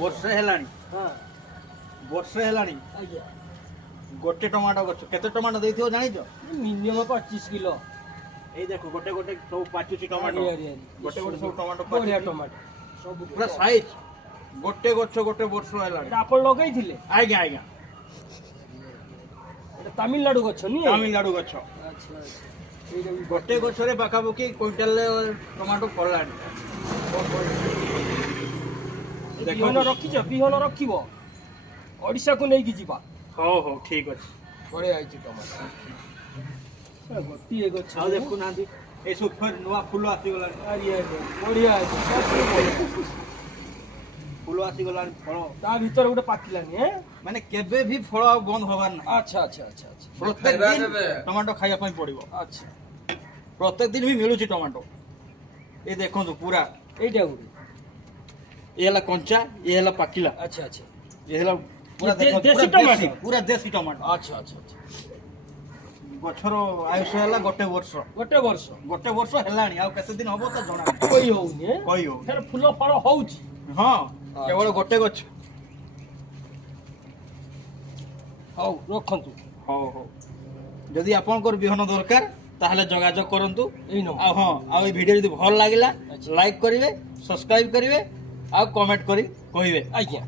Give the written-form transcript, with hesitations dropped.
ବର୍ଷେ ହେଲାଣି ହଁ ବର୍ଷେ ହେଲାଣି ଆଜ୍ଞା ଗୋଟେ ଟମାଟୋ ଗଛ କେତେ ଟମାଟୋ ଦେଇଥିବ ଜାଣିଛ? ମିନିମମ୍ 25 କିଲୋ ଏଇ ଦେଖ ଗୋଟେ ଗୋଟେ ସବୁ ପାଚୁଛି ଟମାଟୋ ଗୋଟେ ଗୋଟେ ସବୁ ଟମାଟୋ ବଢିଆ ପାଚୁଛି ଟମାଟୋ ସବୁ ପୁରା ସାଇଜ ଗୋଟେ ଗଛ ଗୋଟେ ବର୍ଷ ହେଲାଣି ଏଇଟା ଆପଣ ଲଗେଇଥିଲେ ଆଜ୍ଞା ଆଜ୍ଞା ଏଇଟା ତାମିଲନାଡୁ ଗଛ ନୁହେଁ ତାମିଲନାଡୁ ଗଛ ଆଚ୍ଛା ଆଚ୍ଛା ଏଇଟା ବି ଗୋଟେ ଗଛରେ ପାଖାପାଖି କୁଇଣ୍ଟାଲ ଟମାଟୋ ଫଳିଲାଣି ବିହନ ରଖିଛ ବିହନ ରଖିବ ଓଡ଼ିଶାକୁ ନେଇକି ଯିବା ହଉ ହଉ ଠିକ ଅଛି ବଢିଆ ହେଇଛି ଟମାଟୋ ଗୋଟିଏ ଗଛ ଆଉ ଦେଖୁନାହାନ୍ତି এই ସବୁ ଫେର ନୂଆ ଫୁଲ ଆସିଗଲାଣି ବଢିଆ ହେଇଛି ସବୁ ବଢିଆ। ଫୁଲ ଆସିଗଲାଣି ଫଳ ତା ଭିତରେ ଗୋଟେ ପାଚିଲାନି ମାନେ କେବେ ବି ଫଳ ଆଉ ବନ୍ଦ ହବାର ନାହିଁ ଆଚ୍ଛା ଆଚ୍ଛା ଆଚ୍ଛା ଆଚ୍ଛା ପ୍ରତ୍ୟେକ ଦିନ ଟମାଟୋ ଖାଇବା ପାଇଁ ପଡିବ ଆଚ୍ଛା ପ୍ରତ୍ୟେକ ଦିନ ବି ମିଳୁଛି ଟମାଟୋ ଏ ଦେଖନ୍ତୁ ପୁରା ଏଇଟା ଗୋଟେ ଇଏ ହେଲା କଞ୍ଚା ଇଏ ହେଲା ପାଚିଲା ଆଚ୍ଛା ଆଚ୍ଛା ଇଏ ହେଲା ପୁରା ଦେଶୀ ଦେଖନ୍ତୁ, ପୁରା ଟମାଟୋ? ପୁରା ଦେଶୀ ଟମାଟୋ ଆଚ୍ଛା ଆଚ୍ଛା ଆଚ୍ଛା ଗଛର ଆୟୁଷ ହେଲା ଗୋଟେ ବର୍ଷ ଗୋଟେ ବର୍ଷ ହେଲାଣି ଆଉ କେତେ ଦିନ ହବ ତ ଜଣା ନାହିଁ। କହି ହଉନି କହି ହଉନି। ଫେର ଫୁଲ ଫଳ ହଉଛି ହଁ କେବଳ ଗୋଟେ ଗଛ ହଉ ରଖନ୍ତୁ ହଉ ହଉ ଯଦି ଆପଣଙ୍କର ବିହନ ଦରକାର ତାହେଲେ ଯୋଗାଯୋଗ କରନ୍ତୁ ଏଇ ନମ୍ବର ଆଉ ହଁ ଆଉ এই ଭିଡିଓ ଯଦି ଭଲ ଲାଗିଲା ଆଚ୍ଛା। ଲାଇକ୍ କରିବେ ସବସ୍କ୍ରାଇବ କରିବେ ଆଉ କମେଣ୍ଟ କରି କହିବେ ଆଜ୍ଞା